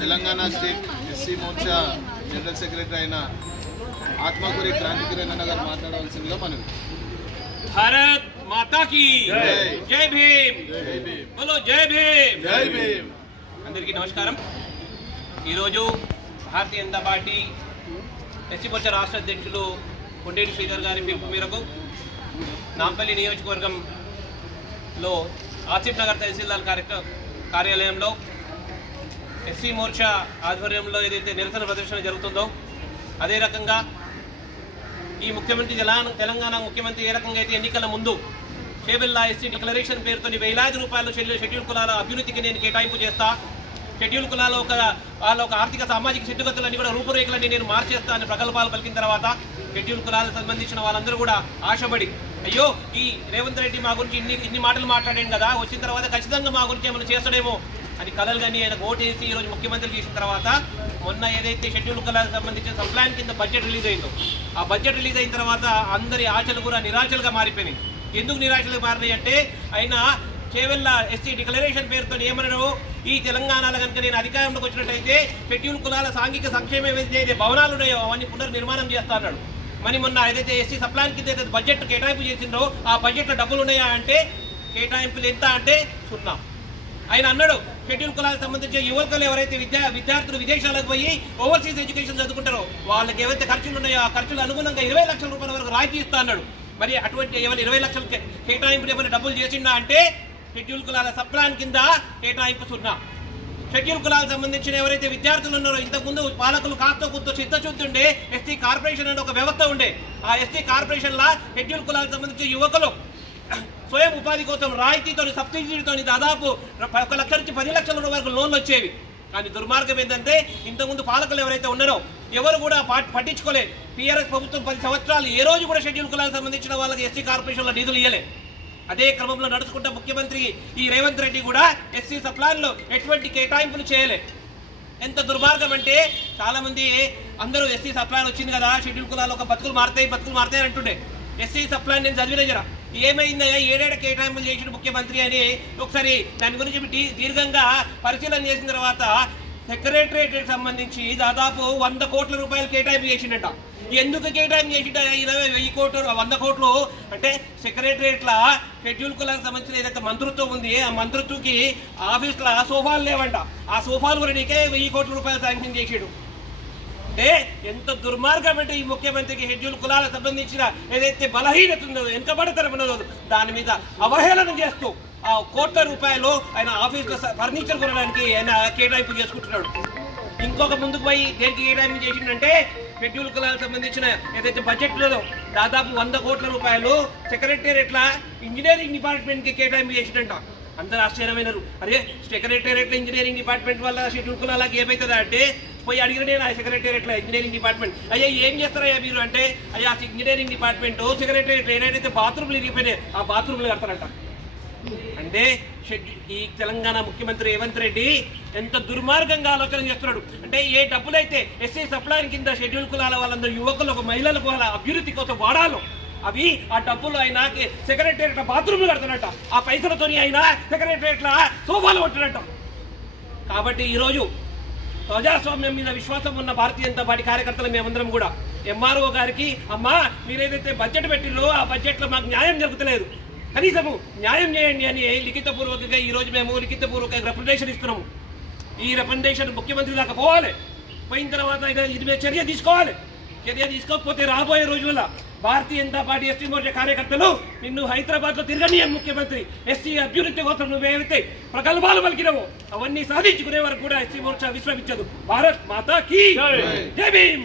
Telangana state SC Morcha general secretary అయిన ఆత్మకూరి క్రాంతికిరణ్ అన్న గారు మాట్లాడవలసిందిగా మనవి. భారత్ మాతా కీ జై భీమ్, బోలో జై భీమ్. జై భీమ్. అందరికీ నమస్కారం. ఈరోజు భారతీయ జనతా పార్టీ ఎస్సీ మోర్చా రాష్ట్ర అధ్యక్షులు కొండేటి శ్రీధర్ గారి పిలుపు మేరకు నాంపల్లి నియోజకవర్గంలో ఆసిఫ్ నగర్ తహసీల్దార్ కార్యాలయంలో ఎస్సీ మోర్చా ఆధ్వర్యంలో ఏదైతే నిరసన ప్రదర్శన జరుగుతుందో అదే రకంగా ఈ ముఖ్యమంత్రి తెలంగాణ ముఖ్యమంత్రి ఏ రకంగా అయితే ఎన్నికల ముందు చేవెళ్ళ ఎస్సీ డిక్లరేషన్ పేరుతో వేలాది రూపాయలు షెడ్యూల్ కులాల అభివృద్ధికి నేను కేటాయింపు చేస్తా, షెడ్యూల్ కులాల వాళ్ళ ఒక ఆర్థిక సామాజిక స్థితిగతులన్నీ కూడా రూపురేఖలన్నీ నేను మార్చేస్తా అని ప్రగల్భాలు పలికిన తర్వాత షెడ్యూల్ కులాలకు సంబంధించిన వాళ్ళందరూ కూడా ఆశపడి అయ్యో ఈ రేవంత్ రెడ్డి మా గురించి ఇన్ని మాటలు మాట్లాడాను కదా, వచ్చిన తర్వాత ఖచ్చితంగా మా గురించి ఏమైనా చేస్తాడేమో అని కలలు కానీ ఆయన ఓటేసి ఈరోజు ముఖ్యమంత్రి చేసిన తర్వాత మొన్న ఏదైతే షెడ్యూల్ కులాలకు సంబంధించిన సప్లాన్ కింద బడ్జెట్ రిలీజ్ అయిందో ఆ బడ్జెట్ రిలీజ్ అయిన తర్వాత అందరి ఆశలు కూడా నిరాశలుగా మారిపోయినాయి. ఎందుకు నిరాశలుగా మారినాయి అంటే ఆయన చేవెళ్ళ ఎస్సీ డిక్లరేషన్ పేరుతో ఏమన్నాడు, ఈ తెలంగాణలో కనుక నేను అధికారంలోకి వచ్చినట్టయితే షెడ్యూల్ కులాల సాంఘిక సంక్షేమం ఏదైతే భవనాలు ఉన్నాయో అవన్నీ పునర్నిర్మాణం చేస్తా అన్నాడు. మరి మొన్న ఏదైతే ఎస్సీ సప్లాన్ కింద ఏదైతే బడ్జెట్ కేటాయింపు చేసిందో ఆ బడ్జెట్లో డబ్బులు ఉన్నాయా అంటే కేటాయింపులు ఎంత అంటే 0. ఆయన అన్నాడు షెడ్యూల్ కులాలకు సంబంధించిన యువకులు ఎవరైతే విద్యార్థులు విదేశాలకు పోయి ఓవర్సీస్ ఎడ్యుకేషన్ చదువుకుంటారో వాళ్ళకి ఏవైతే ఖర్చులు ఉన్నాయో ఆ ఖర్చులు అనుగుణంగా 20 లక్షల రూపాయల వరకు రాయితీ ఇస్తా అన్నాడు. మరి అటువంటి ఏమైనా 20 లక్షల కేటాయింపులు ఏమైనా డబ్బులు చేసిందా అంటే షెడ్యూల్ కులాల సప్లాన్ కింద కేటాయింపు 0. షెడ్యూల్ కులాలకు సంబంధించిన ఎవరైతే విద్యార్థులు ఉన్నారో ఇంతకుముందు పాలకులు కాస్త కొంత చిత్తశుద్ధి ఉండే ఎస్టీ కార్పొరేషన్ అనే ఒక వ్యవస్థ ఉండే, ఆ ఎస్టీ కార్పొరేషన్ లా షెడ్యూల్ కులాలకు సంబంధించిన యువకులు స్వయం ఉపాధి కోసం రాయితీతో సబ్సిడీతో దాదాపు 1 లక్ష నుంచి 10 లక్షల వరకు లోన్లు వచ్చేవి. కానీ దుర్మార్గం ఏంటంటే ఇంతకుముందు పాలకులు ఎవరైతే ఉన్నారో ఎవరు కూడా పట్టించుకోలేదు. టీఆర్ఎస్ ప్రభుత్వం 10 సంవత్సరాలు ఏ రోజు కూడా షెడ్యూల్ కులాలకు సంబంధించిన వాళ్ళకి ఎస్టీ కార్పొరేషన్లో నిధులు ఇవ్వలే. అదే క్రమంలో నడుచుకుంటే ముఖ్యమంత్రి ఈ రేవంత్ రెడ్డి కూడా ఎస్సీ సప్లాన్లో ఎటువంటి కేటాయింపులు చేయలే. ఎంత దుర్మార్గం అంటే చాలా మంది అందరూ ఎస్సీ సప్లాన్ వచ్చింది కదా షెడ్యూల్ కులాలు ఒక బతుకులు మారుతాయి అంటుండే. ఎస్సీ సప్లాన్ నేను చదివిన జర ఏమైందయ్యా ఏడేళ్ళ కేటాయింపులు చేసిన ముఖ్యమంత్రి అని ఒకసారి దాని గురించి దీర్ఘంగా పరిశీలన చేసిన తర్వాత సెక్రటరియట్కి సంబంధించి దాదాపు 100 కోట్ల రూపాయలు కేటాయింపు చేసిండట. ఎందుకు కేటాయింపు చేసిండ 20,000 కోట్లు 100 కోట్లు అంటే సెక్రటరియట్ల షెడ్యూల్ కులాలకు సంబంధించిన ఏదైతే మంత్రిత్వం ఉంది ఆ మంత్రిత్వకి ఆఫీస్లో సోఫాలు లేవంట, ఆ సోఫాలు కూడా నీకే 1000 కోట్ల రూపాయలు శాంక్షన్ చేసాడు. అంటే ఎంత దుర్మార్గం అంటే ఈ ముఖ్యమంత్రికి షెడ్యూల్ కులాలకు సంబంధించిన ఏదైతే బలహీనత ఉందో వెనుకబడతనం ఉన్నదో దాని మీద అవహేళన చేస్తూ ఆ కోట్ల రూపాయలు ఆయన ఆఫీస్లో ఫర్నిచర్ కొనడానికి ఆయన కేటాయింపు చేసుకుంటున్నాడు. ఇంకొక ముందుకు పోయి దేనికి కేటాయింపు చేసిందంటే షెడ్యూల్ కులాలకు సంబంధించిన ఏదైతే బడ్జెట్ లేదో దాదాపు 100 కోట్ల రూపాయలు సెక్రటేరియట్ల ఇంజనీరింగ్ డిపార్ట్మెంట్కి కేటాయింపు చేసిందంట. అందరూ ఆశ్చర్యమైనారు, అరే సెక్రటేరియట్ల ఇంజనీరింగ్ డిపార్ట్మెంట్ వల్ల షెడ్యూల్ కులాలకు ఏమవుతుందా అంటే పోయి అడిగిన నేను ఆ సెక్రటేరియట్ల ఇంజనీరింగ్ డిపార్ట్మెంట్ అయ్యా ఏం చేస్తారయ్యా మీరు అంటే అయ్యా ఇంజనీరింగ్ డిపార్ట్మెంట్ సెక్రటేరియట్ ఏదైతే బాత్రూమ్లు ఇరిగిపోయినాయి ఆ బాత్రూమ్లు కడతారంట. అంటే ఈ తెలంగాణ ముఖ్యమంత్రి రేవంత్ రెడ్డి ఎంత దుర్మార్గంగా ఆలోచన చేస్తున్నాడు అంటే ఏ డబ్బులైతే ఎస్సీ సప్లాన్ కింద షెడ్యూల్ కులాల వాళ్ళందరూ యువకులకు మహిళలకు వాళ్ళ అభివృద్ధి కోసం వాడాలో అవి ఆ డబ్బులు ఆయన సెక్రటేరియట్ల బాత్రూమ్లు కడతాడట, ఆ పైసలతో ఆయన సెక్రటేరియట్ల సోఫాలు కొట్టాడట. కాబట్టి ఈరోజు ప్రజాస్వామ్యం మీద విశ్వాసం ఉన్న భారతీయ జనతా పార్టీ కార్యకర్తలు మేమందరం కూడా ఎంఆర్ఓ గారికి అమ్మా మీరేదైతే బడ్జెట్ పెట్టిల్లో ఆ బడ్జెట్లో మాకు న్యాయం జరుగుతలేదు, కనీసము న్యాయం చేయండి అని లిఖితపూర్వకంగా ఈరోజు మేము లిఖితపూర్వకంగా రిప్రజెంటేషన్ ఇస్తున్నాము. ఈ రిప్రజెంటేషన్ ముఖ్యమంత్రి దాకా పోవాలి, పోయిన తర్వాత ఇది మీద చర్య తీసుకోవాలి. చర్య తీసుకోకపోతే రాబోయే రోజుల్లో భారతీయ జనతా పార్టీ ఎస్సీ మోర్చా కార్యకర్తలు నిన్ను హైదరాబాద్లో తిరగనీయం ముఖ్యమంత్రి ఎస్సీ అభ్యున్నతి కోసం నువ్వేవైతే ప్రగల్భాలు పలికినవో అవన్నీ సాధించుకునే వరకు కూడా ఎస్సీ మోర్చా విశ్రమించదు. భారత్ మాతా కీ జై భీమ్.